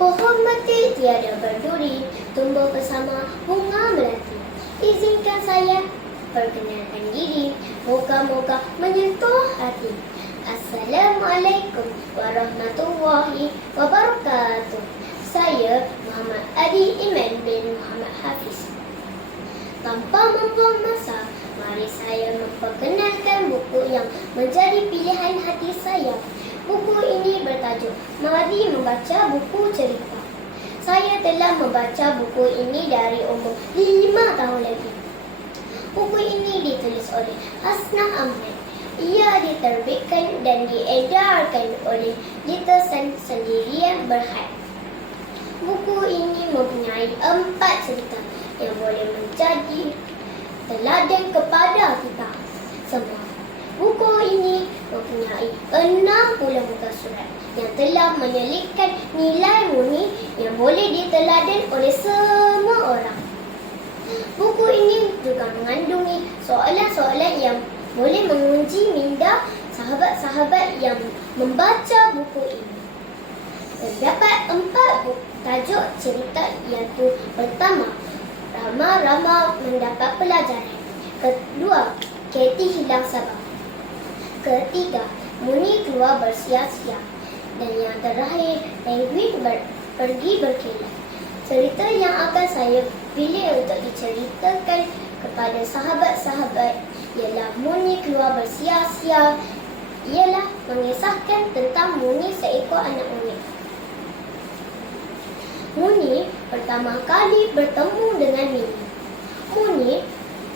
Pohon mati tiada berduri, tumbuh bersama bunga melati. Izinkan saya perkenalkan diri, moga-moga menyentuh hati. Assalamualaikum warahmatullahi wabarakatuh. Saya Muhammad Adi Iman bin Muhammad Hafiz. Tanpa membuang masa, mari saya memperkenalkan buku yang menjadi pilihan hati saya. Buku ini bertajuk Mari Membaca Buku Cerita. Saya telah membaca buku ini dari umur 5 tahun lebih. Buku ini ditulis oleh Hasnah Ahmad. Ia diterbitkan dan diedarkan oleh Little Sendirian Berhad. Buku ini mempunyai 4 cerita yang boleh menjadi teladan kepada kita semua. Buku ini mempunyai 60 muka surat yang telah menyelipkan nilai murni yang boleh diteladan oleh semua orang. Buku ini juga mengandungi soalan-soalan yang boleh menguji minda sahabat-sahabat yang membaca buku ini. Terdapat 4 tajuk cerita, iaitu pertama, Rama mendapat pelajaran. Kedua, Katie hilang sabar. Ketiga, Muni keluar bersia-sia. Dan yang terakhir, Penguin pergi berkelak. Cerita yang akan saya pilih untuk diceritakan kepada sahabat-sahabat ialah Muni keluar bersia-sia. Ialah mengisahkan tentang Muni, seekor anak unik. Muni pertama kali bertemu dengan Mini. Muni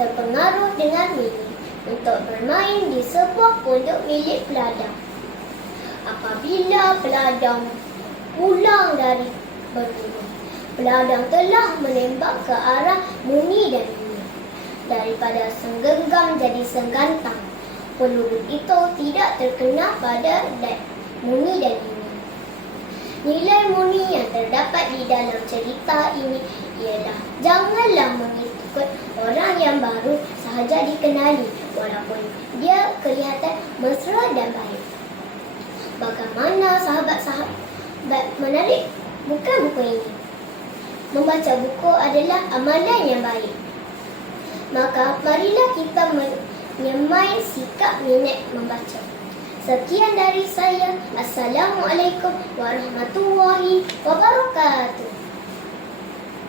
terpengaruh dengan Mini untuk bermain di sebuah pondok milik peladang. Apabila peladang pulang dari berburu, peladang telah menembak ke arah Muni dan Mini. Daripada senggenggam jadi senggantang, peluru itu tidak terkena pada Muni dan Mini. Nilai murni yang terdapat di dalam cerita ini ialah janganlah mengikut orang yang baru sahaja dikenali walaupun dia kelihatan mesra dan baik. Bagaimana sahabat-sahabat menarik bukan buku ini? Membaca buku adalah amalan yang baik. Maka marilah kita menyemai sikap minat membaca. Sekian dari saya. Assalamualaikum warahmatullahi wabarakatuh.